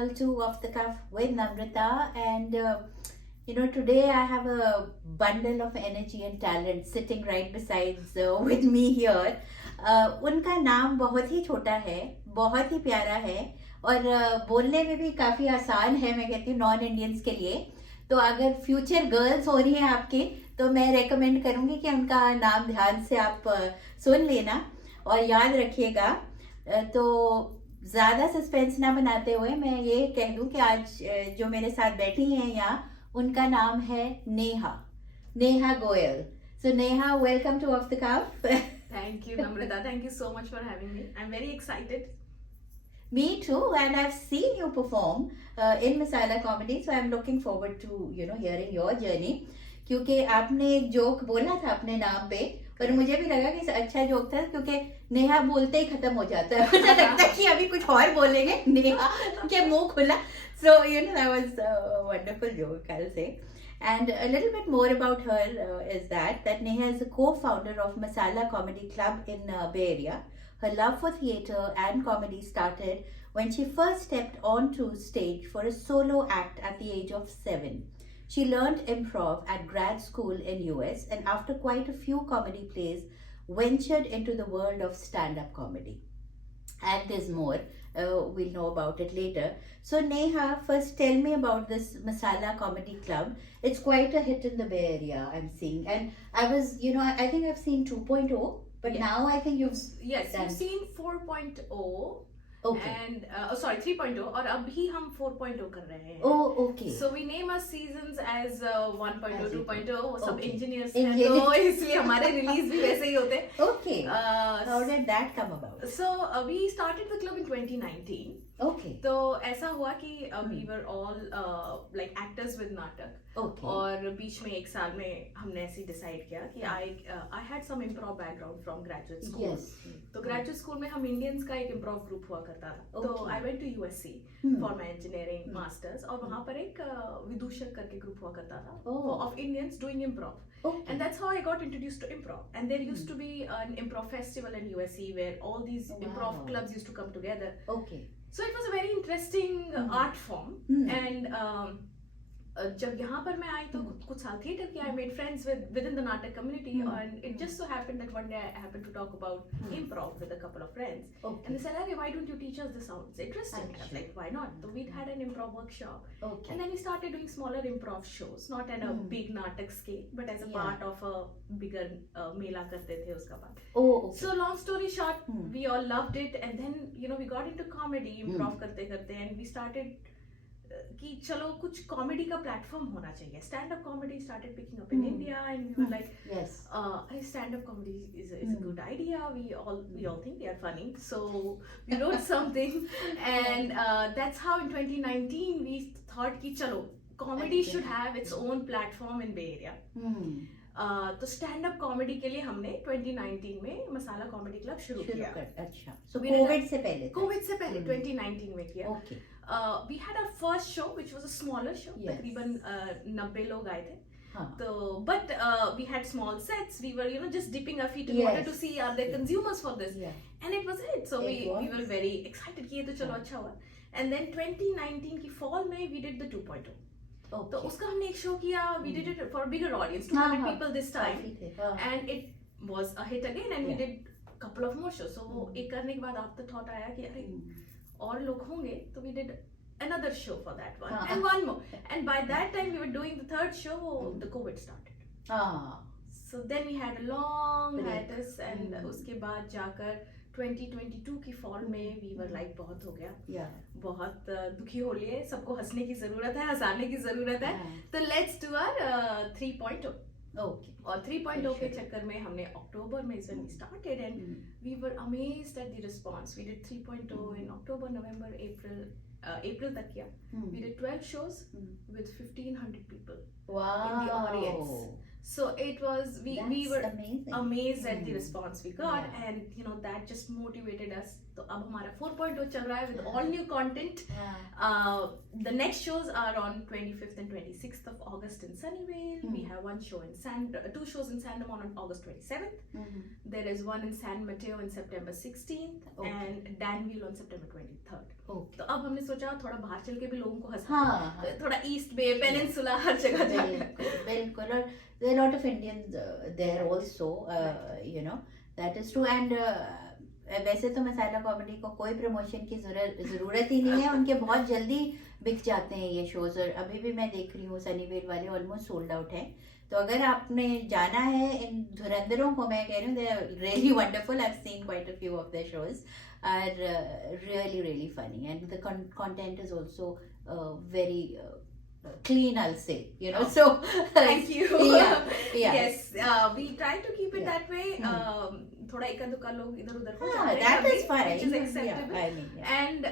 all to Off the Cuff with Namrita. And today I have a bundle of energy and talent sitting right besides with me here. उनका नाम बहुत ही छोटा है, बहुत ही प्यारा है और बोलने में भी काफ़ी आसान है, मैं कहती हूँ नॉन इंडियंस के लिए. तो अगर फ्यूचर गर्ल्स हो रही हैं आपकी, तो मैं रेकमेंड करूँगी कि उनका नाम ध्यान से आप सुन लेना और याद रखिएगा. तो ज़्यादा सस्पेंस ना बनाते हुए मैं ये कह दूं कि आज जो मेरे साथ बैठी हैं यहाँ, उनका नाम है Neha Goyal. So Neha, welcome to Off the Cuff. Thank you, Namrita. Thank you so much for having me. I'm very excited. Me too, and I've seen you perform in Masala Comedy, so I'm looking forward to hearing your journey. क्योंकि आपने एक joke बोला था अपने नाम पे, पर मुझे भी लगा कि अच्छा जोक था, क्योंकि नेहा बोलते ही खत्म हो जाता है. मुझे लगता है कि अभी कुछ और बोलेंगे नेहा के मुंह खुला. So that was a wonderful joke, I'll say. And a little bit more about her is that Neha is a co-founder of Masala Comedy Club in Bay Area. Her love for theatre and comedy started when she first stepped onto stage for a solo act at the age of 7. She learned improv at grad school in US, and after quite a few comedy plays, ventured into the world of stand-up comedy. And there's more. We'll know about it later. So Neha, first tell me about this Masala Comedy Club. It's quite a hit in the Bay Area, I'm seeing. And I was, I think I've seen 2.0, but now I think you've you've seen 4.0. Okay. And 3.0 और अभी हम 4.0 कर रहे हैं. Oh, okay. So we name our seasons as 1.0, 2.0. वो सब Okay. engineers हैं, तो इसलिए हमारे release भी वैसे ही होते हैं. Okay. How did that come about? So we started the club in 2019. Okay. तो ऐसा हुआ कि we were all like actors with नाटक. Okay. और बीच में एक साल में हमने ऐसे डिसाइड किया कि I had some improv background from graduate school. Yes. तो graduate school में हम Indians का एक improv group हुआ करता था. तो I went to USC for my engineering masters और वहाँ पर एक विदूषक करके group हुआ करता था of Indians doing improv. Okay. And that's how I got introduced to improv. And there used to be an improv festival in USC where all these improv clubs used to come together. Okay. So it was a very interesting art form. And जब यहाँ पर मैं आई तो कुछ साल theatre किया. I made friends within the नाटक community, and it just so happened that one day I happened to talk about improv with a couple of friends. Okay. And they said, "Hey, why don't you teach us this out? It's interesting." I was like, "Why not?" So we had an improv workshop. Okay. And then we started doing smaller improv shows, not at a big natak scale, but as a part of a bigger mela karte the uska baad. Oh, okay. So long story short, we all loved it, and then we got into comedy, improv karte and we started कि चलो कुछ comedy का platform होना चाहिए. Stand up comedy started picking up in India, and we were like, yes, stand up comedy is a good idea. We all think we are funny, so we wrote something, and that's how in 2019 we thought कि चलो comedy should have its own platform in Bay Area. तो stand up comedy के लिए हमने 2019 में मसाला comedy club शुरू किया. अच्छा. So कोविड से पहले 2019 में किया. Okay. We had our first show which was a smaller show. Yes. तकरीबन 90 लोग आए थे. हाँ. तो but we had small sets. We were just dipping our feet in Yes. water to see are there consumers for this. Yeah. And it was it. So we were very excited कि ये तो चलो अच्छा हुआ. And then 2019 की fall में we did the 2.0. Okay. तो उसका हमने एक शो किया. We did it for a bigger audience, 200 people this time, and it was a hit again. And we did couple of more shows. So वो एक करने के बाद after thought आया कि अरे और लोग होंगे, तो we did another show for that one and one more. And by that time we were doing the third show, the COVID started. So then we had a long hiatus, and उसके बाद जाकर 2022 की fall में we were like बहुत हो गया. बहुत दुखी हो लिए. सबको हंसने की जरूरत है, हंसाने की जरूरत है. तो let's do our 3.0. Okay. और 3.0 के चक्कर में हमने अक्टूबर में when we started, and we were amazed at the response. We did 3.0 in October, November, April तक किया. We did 12 shows with 1,500 people wow. in the audience. So it was, we That's were amazing. amazed at the response we got, Yeah. and you know that just motivated us. तो अब हमारा 4.0 चल रहा है with all new content. The next shows are on 25th and 26th of August in Sunnyvale. We have one show in two shows in Sandamon on August 27th. There is one in San Mateo in September 16th and Danville on September 23rd. तो अब हमने सोचा थोड़ा बाहर चल के भी लोगों को हंसाना, थोड़ा ईस्ट बे, पेनिनसुला, हर जगह जाना. बिल्कुल. और there are a lot of Indians there also, you know, that is true. And वैसे तो मसाला कॉमेडी को कोई प्रमोशन की जरूरत ही नहीं है, उनके बहुत जल्दी बिक जाते हैं ये शोज. और अभी भी मैं देख रही हूँ सनीवेल वाले ऑलमोस्ट सोल्ड आउट है. तो अगर आपने जाना है इन धुरंधरों को, मैं कह रही हूँ they are really wonderful. I have seen quite a few of their shows, are really funny and the content is also very clean, I'll say, you know. So thank you. Yeah. Yes, we try to keep it that way. थोड़ा एक दुक्का लोग इधर उधर हो जाते हैं, that is fine, which is acceptable. I mean, and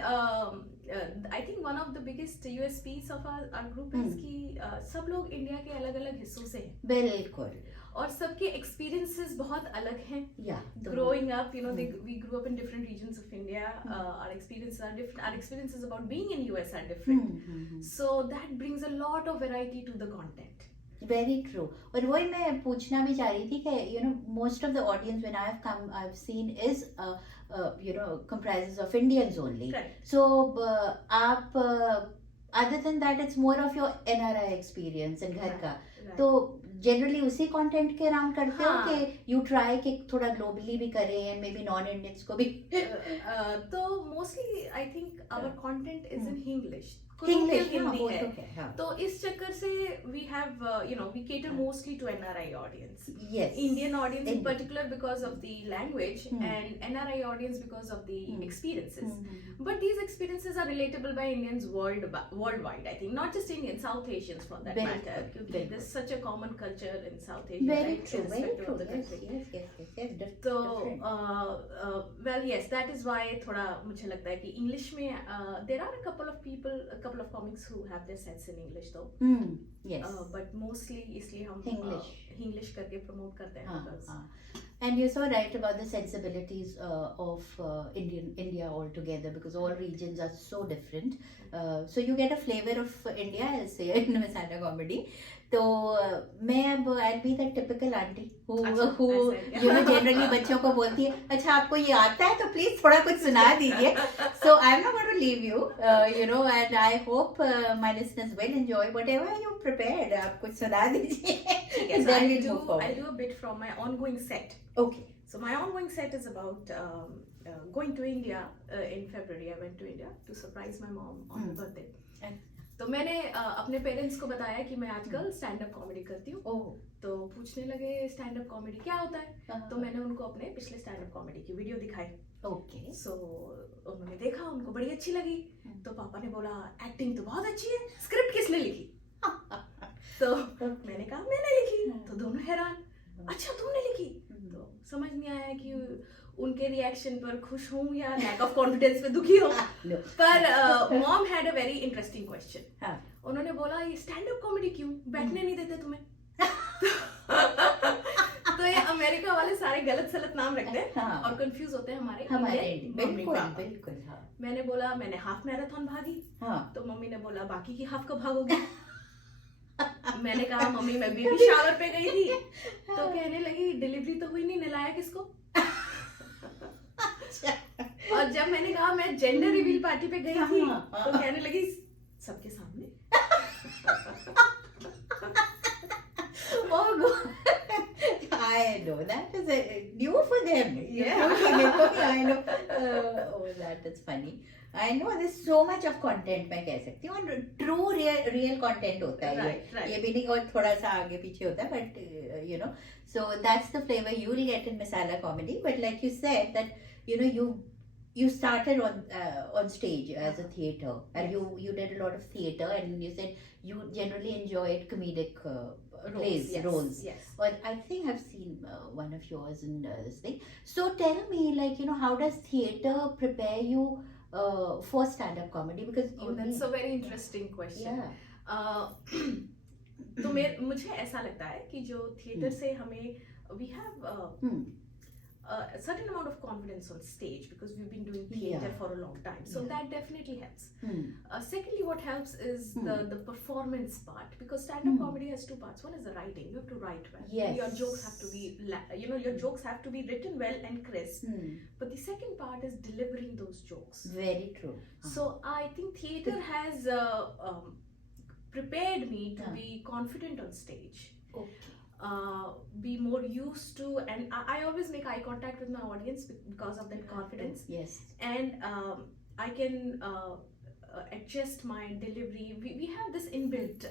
I think one of the biggest USPs of our group is कि सब लोग इंडिया के अलग अलग हिस्सों से हैं. बिल्कुल. और सबके experiences बहुत अलग हैं. Yeah. Growing up, you know, we grew up in different regions of India. Our experiences are different. Our experiences about being in US are different. So that brings a lot of variety to the content. Very true. और वही मैं पूछना भी चाह रही थी कि you know most of the audience when I have come I've seen is you know comprises of Indians only. Correct. So आप other than that it's more of your NRI experience and घर का. तो generally उसी content के around करते हो कि you try कि थोड़ा ग्लोबली भी करें and maybe non Indians को भी. तो mostly I think our content is in English. Hindi है. तो इस चक्कर से we have you know we cater mostly to NRI audience. Yes. Indian audience in particular because of the language and NRI audience because of the experiences. But these experiences are relatable by Indians worldwide. I think not just Indians, South Asians for that matter. Because there's such a common culture in South Asia. Very right? true. Very true. Yes. तो well yes, that is why थोड़ा मुझे लगता है कि English में there are a couple of comics who have their sets in English though. Yes. But mostly इसलिए हम English करके promote करते हैं. And you're so right about the sensibilities of India altogether, because all regions are so different. So you get a flavor of India, I'll say, in Masala Comedy. तो मैं अब I'll be the typical auntie who you know generally बच्चों को बोलती है अच्छा आपको ये आता है तो प्लीज थोड़ा कुछ सुना दीजिए. So I'm not going to leave you, you know, and I hope my listeners will enjoy whatever you prepared. आप कुछ सुना दीजिए. Yes, I'll do a bit from my ongoing set. Okay. So my ongoing set is about going to India in February. I went to India to surprise my mom on her birthday. तो मैंने अपने parents को बताया कि मैं आजकल stand up comedy करती हूँ. तो पूछने लगे स्टैंड अप कॉमेडी क्या होता है. तो मैंने उनको अपने पिछले स्टैंड अप कॉमेडी की वीडियो दिखाई. ओके. सो उन्होंने देखा, उनको बड़ी अच्छी लगी. तो पापा ने बोला एक्टिंग तो बहुत अच्छी है, स्क्रिप्ट किसने लिखी. तो मैंने कहा मैंने लिखी. तो दोनों हैरान, अच्छा तुमने लिखी. तो समझ नहीं आया कि उनके रिएक्शन पर खुश हूँ या लैक ऑफ कॉन्फिडेंस पे दुखी हूँ. पर mom had a very interesting question. उन्होंने बोला ये स्टैंड अप कॉमेडी क्यों, बैठने नहीं देते तुम्हें. तो ये अमेरिका वाले सारे गलत सलत नाम रखते हैं और कंफ्यूज होते हैं हमारे बिल्कुल. मैंने बोला मैंने हाफ मैराथन भागी. तो मम्मी ने बोला बाकी की हाफ कब भागोगी. मैंने कहा मम्मी मैं बेबी शावर पे गई थी. तो कहने लगी डिलीवरी तो हुई नहीं, नलाया किसको. और जब मैंने कहा मैं जेंडर रिवील पार्टी पे गई थी तो कहने लगी सबके सामने. Oh God. I know that is new for them. Yeah. I know. Oh, that is funny. I know there's so much of content मैं कह सकती हूँ. और true real content होता है. ये भी नहीं और थोड़ा सा आगे पीछे होता है. But you know, so that's the flavor you will get in Masala Comedy. But like you said that you know you started on stage as a theatre, and you did a lot of theatre, and you said you generally enjoyed comedic roles. Yes. Well, I think I've seen one of yours in this thing. So tell me, like, you know, how does theatre prepare you for stand-up comedy? Because that's a very interesting question. Yeah. तो मुझे ऐसा लगता है कि जो theatre से हमें we have a certain amount of confidence on stage because we've been doing theater for a long time, so that definitely helps. Secondly, what helps is the performance part, because stand-up comedy has two parts. One is the writing. You have to write well. Your jokes have to be your jokes have to be written well and crisp. But the second part is delivering those jokes. Very true. So I think theater has prepared me to be confident on stage. Be more used to, and I always make eye contact with my audience because of that confidence. Yes. And I can adjust my delivery. We have this inbuilt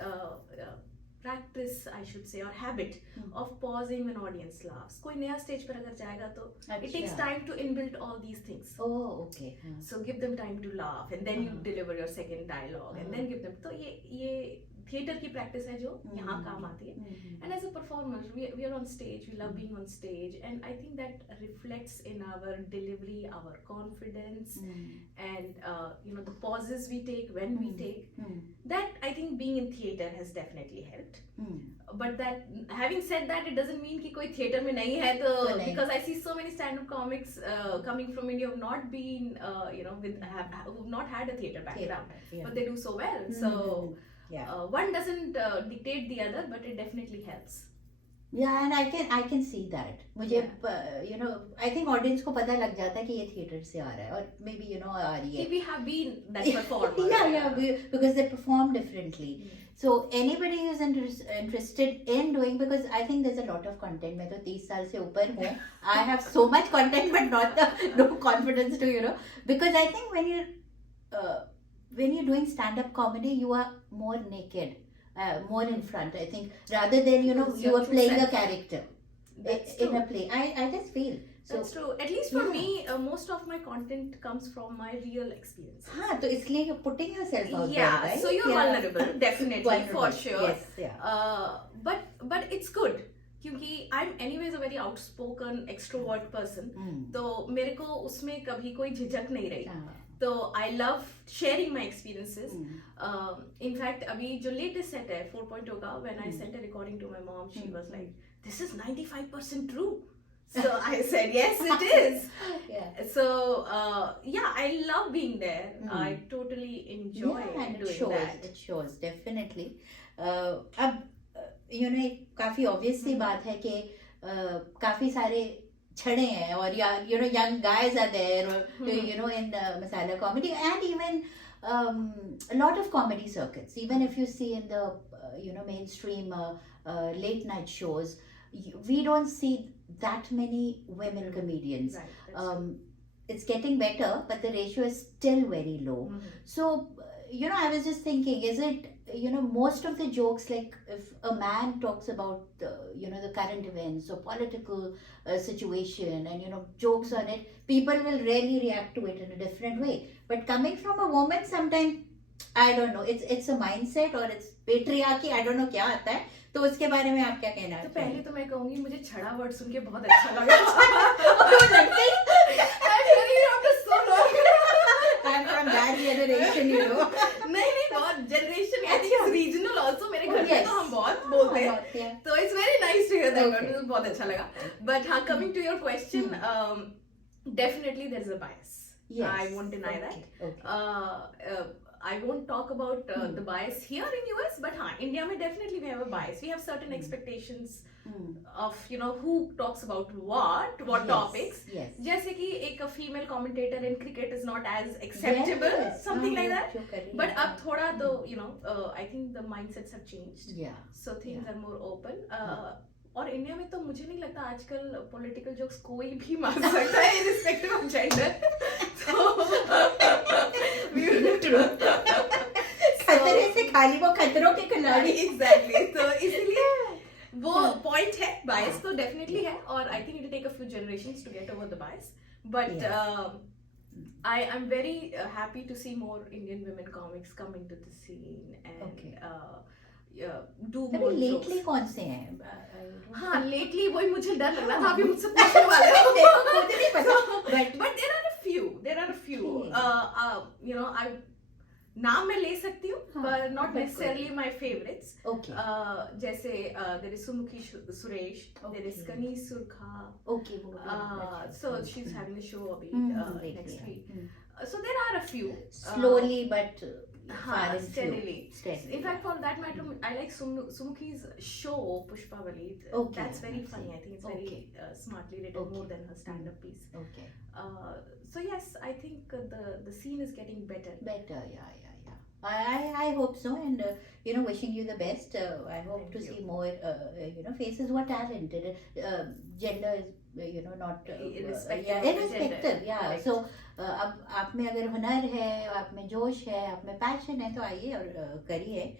practice, I should say, or habit of pausing when audience laughs. कोई नया stage पर अगर जाएगा तो it takes time to inbuilt all these things. Oh, okay. So give them time to laugh, and then you deliver your second dialogue, and then give them. तो ये theatre की practice है जो यहाँ काम आती है. And as a performer, we are on stage, we love being on stage, and I think that reflects in our delivery, our confidence, and the pauses we take when we take. That, I think, being in theater has definitely helped. But that, having said that, it doesn't mean कि कोई theater में नहीं है तो, because I see so many stand-up comics coming from India who've not been who've not had a theater background, but they do so well. So one doesn't dictate the other, but it definitely helps. Yeah, and I can see that. मुझे I think audience को पता लग जाता है कि ये theater से आ रहा है, और maybe आ रही है. We have been that performer. Because they perform differently. So anybody who's interested in doing, because I think there's a lot of content. मैं तो 30 साल से ऊपर हूँ. I have so much content, but not no confidence to because I think when you're doing stand-up comedy, you are more naked, more in front, I think, rather than you are playing a character in a play. I just feel so. That's true. At least for me, most of my content comes from my real experiences. हाँ, तो इसलिए you're putting yourself out there, Yeah, right? so you're vulnerable, definitely, for sure. Yes, but it's good. क्योंकि I'm anyways a very outspoken extrovert person, तो मेरे को उसमें कभी कोई झिझक नहीं रही. तो I love sharing my experiences. In fact, अभी जो latest set है 4.0 का, when I sent a recording to my mom, she was like, "This is 95% true." So I said, "Yes, it is." So I love being there. I totally enjoy doing that. It shows definitely. अब एक काफी obvious सी बात है कि काफी सारे छड़े हैं, और young guys are there, or in the Masala comedy, and even a lot of comedy circuits. Even if you see in the mainstream late night shows, we don't see that many women comedians. Right, it's getting better, but the ratio is still very low. So I was just thinking, is it most of the jokes, like if a man talks about the current events or political situation, and jokes on it, people will really react to it in a different way. But coming from a woman, sometimes I don't know, it's a mindset, or it's patriarchy, I don't know क्या आता है. तो उसके बारे में आप क्या कहना है? तो पहले तो मैं कहूँगी, मुझे छड़ा वर्ड सुन के बहुत अच्छा लगा. I'm from that generation, नहीं बहुत generation, I think it's regional also. मेरे घर में तो हम बहुत बोलते हैं, तो it's very nice to hear that. मुझे बहुत अच्छा लगा. But coming to your question, definitely there is a bias. Yes. I won't deny that. I won't talk about the bias here in US, but India में definitely we have a bias. We have certain expectations of who talks about what topics. Yes. जैसे कि एक female commentator in cricket is not as acceptable, something like that. But अब थोड़ा तो I think the mindsets have changed. Yeah. So things are more open. और India में तो मुझे नहीं लगता आजकल पॉलिटिकल जोक्स कोई भी मार सकता है irrespective of gender. खतरे से खाली वो खतरों के खिलाड़ी. Exactly. तो इसलिए वो पॉइंट है, बायस तो डेफिनेटली है, और I think it will take a few generations to get over the bias, but I am very happy to see more Indian women comics come into the scene and do more jokes. Lately कौन से हैं? हाँ, lately वही मुझे डर लग रहा था अभी मुझसे पूछने वाले हो. मुझे नहीं पता. But there are a few. नाम मैं ले सकती हूँ हाँ, but not बिल्कुल। necessarily my favorites. Okay. जैसे there is Sumukhi Suresh, there is Okay. Kani Surkha. Okay, वो भी अच्छा। So she's having a show abhi, next yeah. week. So there are a few. Slowly but far and steadily. Steadily. In fact, for that matter, I like Sumukhi's show Pushpavali. Okay, That's very I funny. see. I think it's Okay. very smartly written, Okay. more than her stand-up piece. Okay. So yes, I think the scene is getting better. Better, yeah. I hope so, and wishing you the best. I hope Thank to you. see more faces who are talented. Gender is not Irrespective yeah, of the irrespective, gender. yeah. Correct. So अब आप में अगर हुनर है, आप में जोश है, आप में पैशन है, तो आइए और करिए.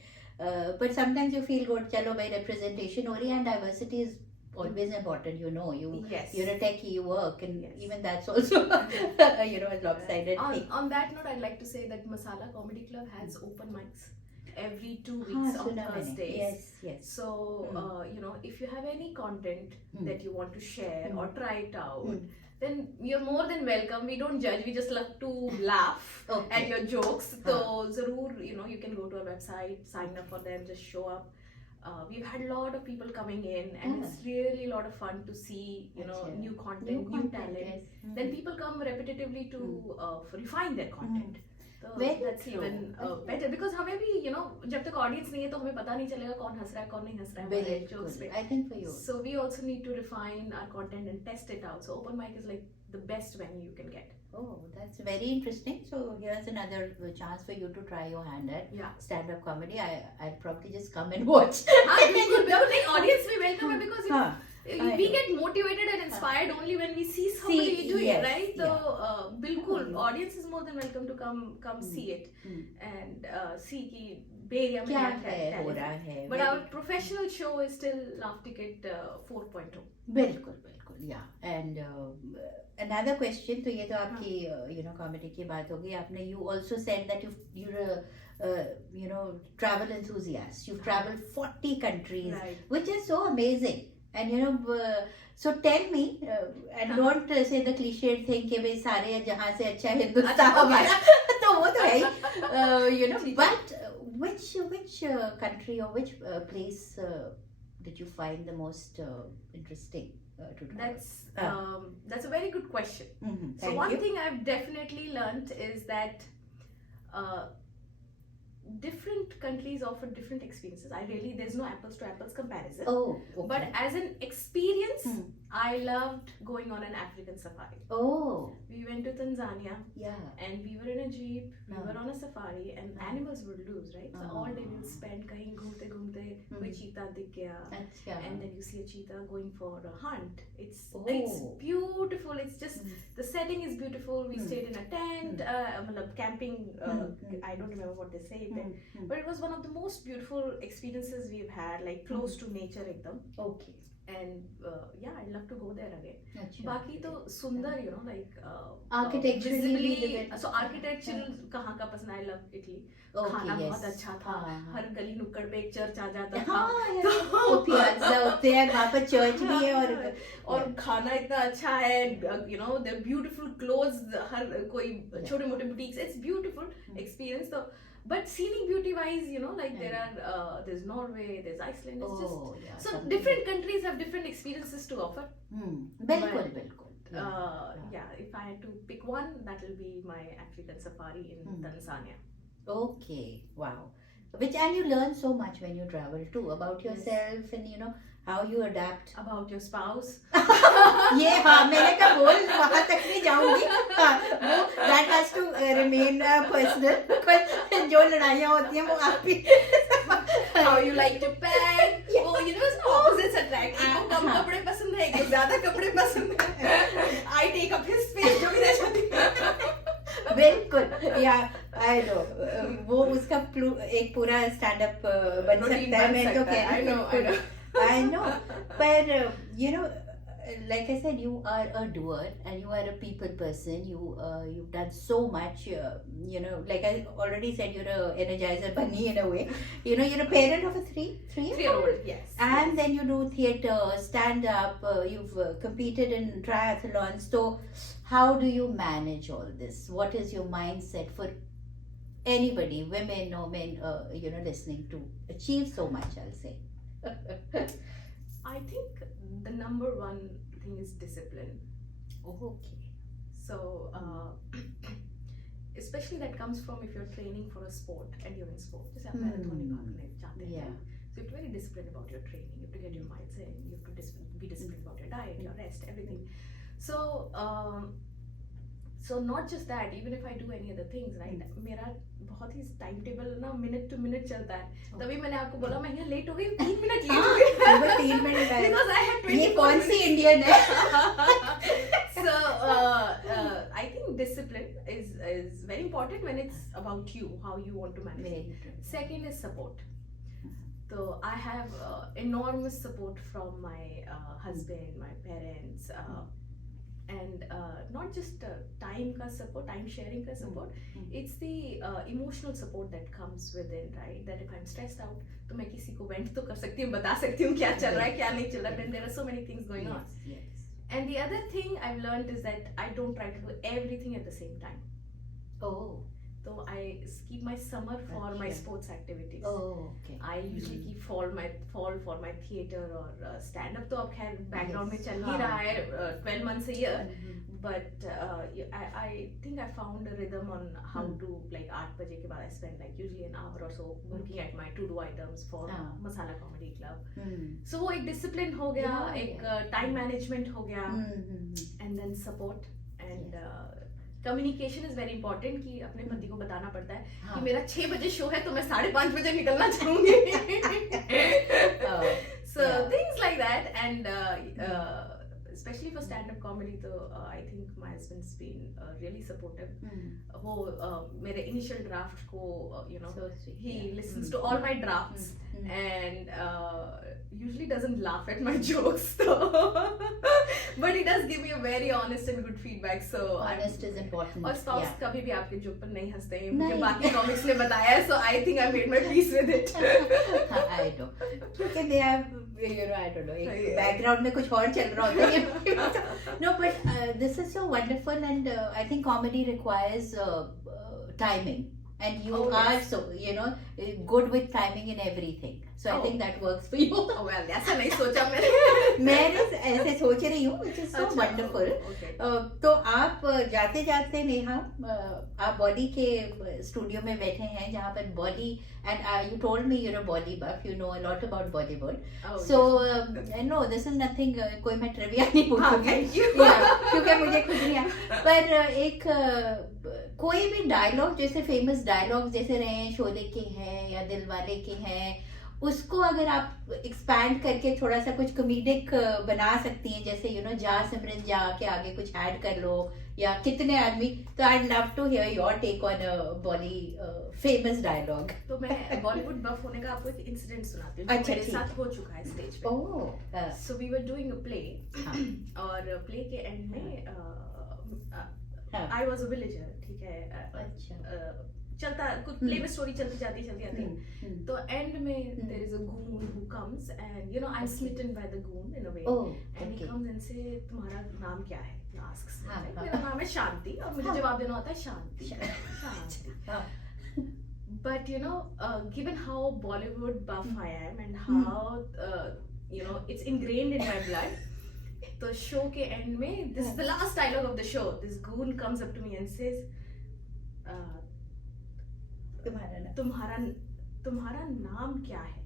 But sometimes you feel good. चलो भाई representation हो रही है, and diversity is always important. Yes. You're a techie, you work, and Yes. even that's also a lopsided thing. On that note, I'd like to say that Masala Comedy Club has open mics every 2 हाँ, weeks on सुना मैंने. Thursdays. Yes. So, if you have any content that you want to share or try it out, then you're more than welcome. We don't judge. We just love to laugh Okay. at your jokes. So, zarur, you can go to our website, sign up for them, just show up. We've had a lot of people coming in, and it's really a lot of fun to see, new content, new talent. Yes. Then people come repetitively to refine their content. So Very that's true. even better because हमें भी जब तक audience नहीं है तो हमें पता नहीं चलेगा कौन हंस रहा है कौन नहीं हंस रहा है हमारे jokes पे. I think for you. So we also need to refine our content and test it out. So open mic is like the best venue you can get. Oh, that's very interesting. So here's another chance for you to try your hand at stand-up comedy. I'll probably just come and watch. बिल्कुल audience भी welcome है because we get motivated and inspired only when we see somebody doing it, right? So बिल्कुल audience is more than welcome to come see it and see कि Bay Area में क्या हो रहा है. But our professional show is still Laugh Ticket 4.0. बिल्कुल, yeah. And another question, तो ये तो आपकी comedy की बात होगी. आपने you also said that you're a travel enthusiast. You've traveled 40 countries, right, which is so amazing. And so tell me, and don't say the cliched thing कि भाई सारे जहाँ से अच्छा हिंदुस्तान हमारा तो वो तो है but which country or which place did you find the most interesting to travel? That's a very good question. So one thing I've definitely learned is that different countries offer different experiences. There's no apples to apples comparison. Oh, okay. But as an experience, I loved going on an African safari. Oh. We went to Tanzania. Yeah. And we were in a jeep. We were on a safari, and animals would lose, right? So all day we'll spend kahin ghumte koi cheetah dikh gaya, and then you see a cheetah going for a hunt. It's beautiful. It's just the setting is beautiful. We stayed in a tent, camping. I don't remember what they say there, but it was one of the most beautiful experiences we've had, like close to nature ekdam. Okay. And I'd love to go there again. बाकी तो सुंदर, like architecturally. So architectural कहाँ का पसंद? I love Italy. खाना बहुत अच्छा था. हर गली नुक्कड़ पे एक चर्च आ जाता था. वो पियाज़ा होते हैं, वहाँ पर चर्च भी है और खाना इतना अच्छा है. They're beautiful clothes. हर कोई छोटे मोटे boutiques. It's beautiful experience. So, but scenic beauty wise, like there's Norway, there's Iceland. It's just so different countries have different experiences to offer. बिल्कुल. If I had to pick one, that will be my African safari in Tanzania. Okay, wow. And you learn so much when you travel too, about yourself and how you adapt. About your spouse. ये मैंने कहा बोल वहाँ तक नहीं जाऊँगी. वो that has to remain personal. पर जो लड़ाइयाँ होती हैं वो आप भी. How you like to pack. It's opposites attract. एक को कम कपड़े पसंद है, एक को ज़्यादा कपड़े पसंद है. I take up his space जो भी रह जाती है. बिल्कुल. I know. वो उसका एक पूरा stand up बन सकता है. मैं तो कह रही हूँ. I know, but like I said, you are a doer and you are a people person. You've done so much. Like I already said, you're a energizer bunny in a way. You're a parent of a three-year-old. Yes. And then you do theater, stand up. You've competed in triathlons. So, how do you manage all this? What is your mindset for anybody, women or men, listening to achieve so much, I'll say? I think the number one thing is discipline. Okay. So especially that comes from if you're training for a sport, endurance sport, जैसे आप marathon भागने जाते हैं, so you have to be very disciplined about your training. You have to get your miles in. You have to be disciplined about your diet, your rest, everything. So not just that, even if I do any other things, right? मेरा बहुत ही time table ना minute to minute चलता है. तभी मैंने आपको बोला मैं यहाँ लेट हो गई, 3 मिनट लेट हो गई. 3 मिनट Because I had 24 ये कौन सी इंडियन है? So I think discipline is very important when it's about you, how you want to manage it. Second is support. So I have enormous support from my husband, my parents, and not just time ka support, time sharing ka support. It's the emotional support that comes within, right? That if I'm stressed out, तो मैं किसी को vent तो कर सकती हूँ, बता सकती हूँ क्या चल रहा है, क्या नहीं चल रहा है. Then there are so many things going on. And the other thing I've learned is that I don't try to do everything at the same time. Oh. So I keep my summer for my sports activities. Oh, okay. I usually keep fall for my theater or stand up. तो अब खैर background में चल ही रहा है 12 months a year. But I think I found a rhythm on how to, like 8 बजे के बाद I spend like usually an hour or so looking at my to-do items for Masala Comedy Club. So वो एक discipline हो गया, एक time management हो गया, and then support and communication is very important कि अपने पति को बताना पड़ता है कि मेरा 6 बजे शो है तो मैं 5:30 बजे निकलना चाहूंगी. So things like that, and especially for stand-up comedy, so I think my husband's been really supportive. वो मेरे initial draft को he listens to all my drafts and usually doesn't laugh at my jokes but he does give me a very honest and good feedback. So honest is important. और spouse कभी भी आपके joke पर नहीं हंसते हैं, मुझे बाकी comics ने बताया है, so I think I made my peace with it. I know, क्योंकि they have I don't know, एक background में कुछ और चल रहा होता है. No, but this is so wonderful, and I think comedy requires timing, and you are so good with timing in everything. So I think that works for you. Oh well, ऐसा नहीं सोचा मैंने. मैं ऐसे सोच रही हूँ, which is so wonderful. तो आप जाते जाते नेहा, आप बॉली के स्टूडियो में बैठे हैं जहाँ पर बॉली, and you told me you're a Bolly buff, you know a lot about Bollywood. So no, this is nothing, कोई मैं ट्रिविया नहीं पूछूंगी क्योंकि मुझे खुद नहीं आता. पर एक कोई भी डायलॉग, जैसे फेमस डायलॉग जैसे रहे शोले के हैं या दिलवाले के हैं, उसको अगर आप एक्सपैंड करके थोड़ा सा कुछ कॉमेडिक बना सकती हैं, जैसे जा सिमरन जा के आगे कुछ ऐड कर लो, या कितने आदमी, तो I love to hear your take on बॉली फेमस डायलॉग. तो मैं बॉलीवुड बफ होने का आपको एक इंसिडेंट सुनाती हूँ. अच्छा, मेरे साथ हो चुका है स्टेज पे. So we were doing a play, और प्ले के एंड में आई वाज अ विलेजर, ठीक है. चलता कुछ प्ले में स्टोरी चलती जाती तो एंड में there is a goon who comes and I am smitten by the goon in a way, and he comes and say तुम्हारा नाम क्या है, आस्क्स. मेरा नाम है शांति, और मुझे जवाब देना होता है शांति. But given how Bollywood buff I am and how it's ingrained in my blood, तो शो के एंड में this is the last dialogue of the show, this goon comes up to me and says तुम्हारा नाम क्या है.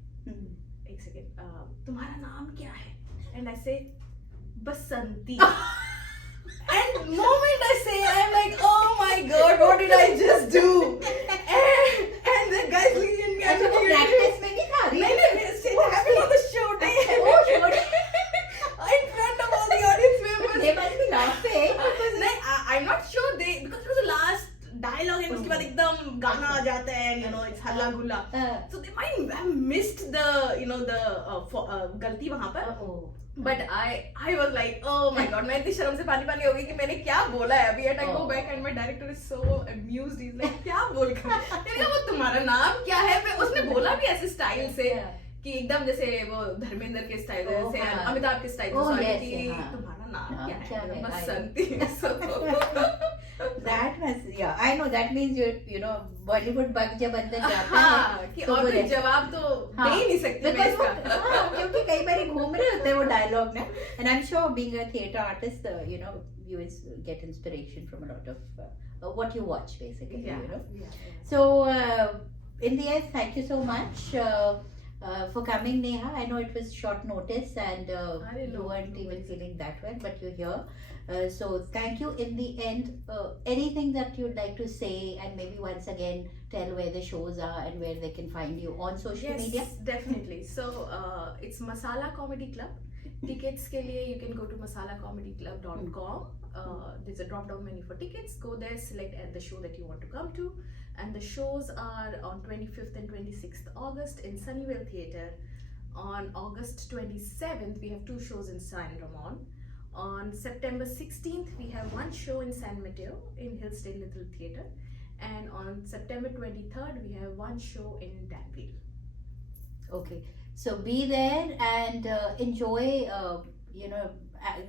एक second, तुम्हारा नाम क्या है, एंड आई से बसंती. And moment I say, I'm like, oh my god, what did I just do? And the guys looking at me. अच्छा, वो practice में नहीं था? नहीं, it happened on the show day. In front of all the audience members. They must be laughing. नहीं, I'm not sure because it was the last dialogue, and उसके बाद एकदम गाना आ जाता है, it's हल्ला गुल्ला. So they might have missed the गलती वहाँ पर. But I was like, oh my god, मैं इतनी शर्म से पानी हो गई कि मैंने क्या बोला है अभी. And I go back and my director is so amused. He's like, क्या बोल कर? मैंने कहा वो तुम्हारा नाम क्या है? उसने बोला भी ऐसे स्टाइल से कि एकदम जैसे वो धर्मेंद्र के स्टाइल जैसे अमिताभ के स्टाइल कि तुम्हारा नाम क्या है बसंती. That was, yeah, I know, that means you know Bollywood bug जब अंदर जाता है कि और कोई जवाब तो दे ही नहीं सकती मैं इसका. क्योंकि कई बार घूम रहे होते हैं वो डायलॉग ना. And I'm sure being a theatre artist, you know, you will get inspiration from a lot of what you watch basically. Yeah, you know. yeah. So in the end, thank you so much for coming, Neha. I know it was short notice and you weren't even feeling that well, but you're here. So thank you. In the end, anything that you'd like to say, and maybe once again tell where the shows are and where they can find you on social media? Yes, definitely. So it's Masala Comedy Club. Tickets ke liye you can go to masalacomedyclub.com. There's a drop down menu for tickets. Go there, select the show that you want to come to, and the shows are on 25th and 26th August in Sunnyvale Theatre. On August 27th we have 2 shows in San Ramon. On September 16th we have 1 show in San Mateo in Hillsdale Little Theatre, and on September 23rd we have 1 show in Danville. Okay, so be there and enjoy, you know,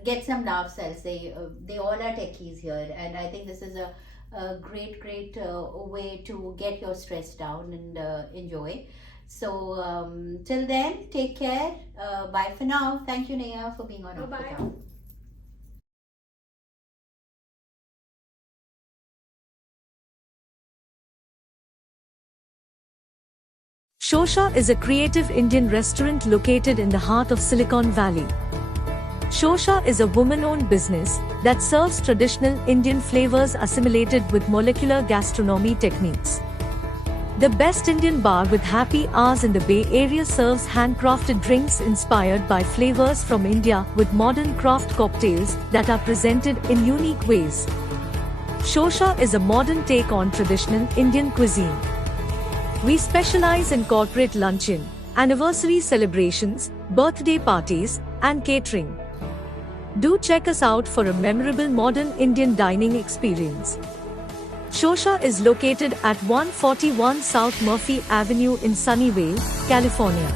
get some laughs. I'll say they all are techies here, and I think this is a great way to get your stress down and enjoy. So till then, take care. Bye for now. Thank you, Neha, for being on. Bye. Shosha is a creative Indian restaurant located in the heart of Silicon Valley. Shosha is a woman-owned business that serves traditional Indian flavors assimilated with molecular gastronomy techniques. The best Indian bar with happy hours in the Bay Area serves handcrafted drinks inspired by flavors from India with modern craft cocktails that are presented in unique ways. Shosha is a modern take on traditional Indian cuisine. We specialize in corporate luncheon, anniversary celebrations, birthday parties, and catering. Do check us out for a memorable modern Indian dining experience. Shosha is located at 141 South Murphy Avenue in Sunnyvale, California.